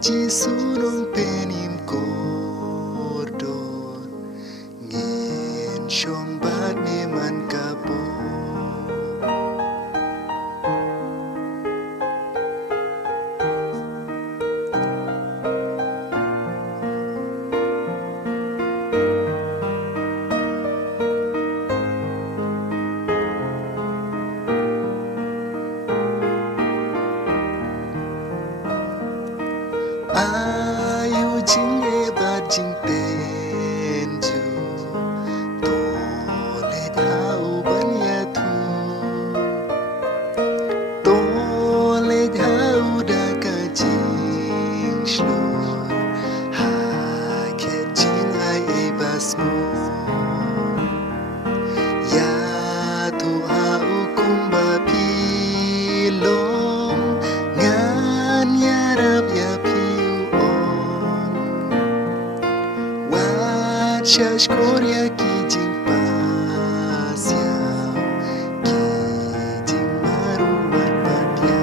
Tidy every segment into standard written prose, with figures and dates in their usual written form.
sunung penim kordon ngin syong bat meman kapo ayu jing e ba jing pen ju to le hau ban ya thu to le hau da ka jing shlon ha ke jing ai e ba smo ya tu hau kum ba pi long ngan ya rap ya Church Korea kijing pasya kijing maruat patya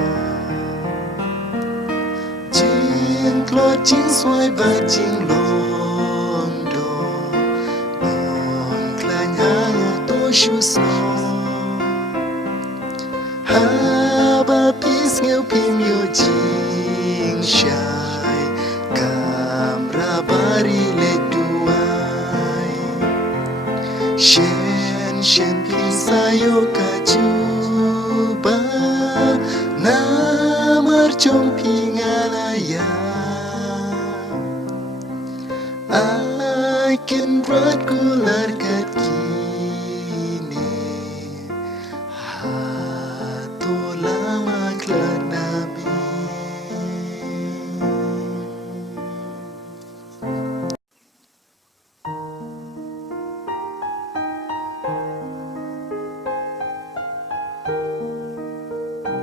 jing klot jing swai ba jing long do non klan hang to shu sno ha ba pis ngeu pim yo jing shai kamra bari le Shen pisayo kajuba namar chong pingalaya I can rot kular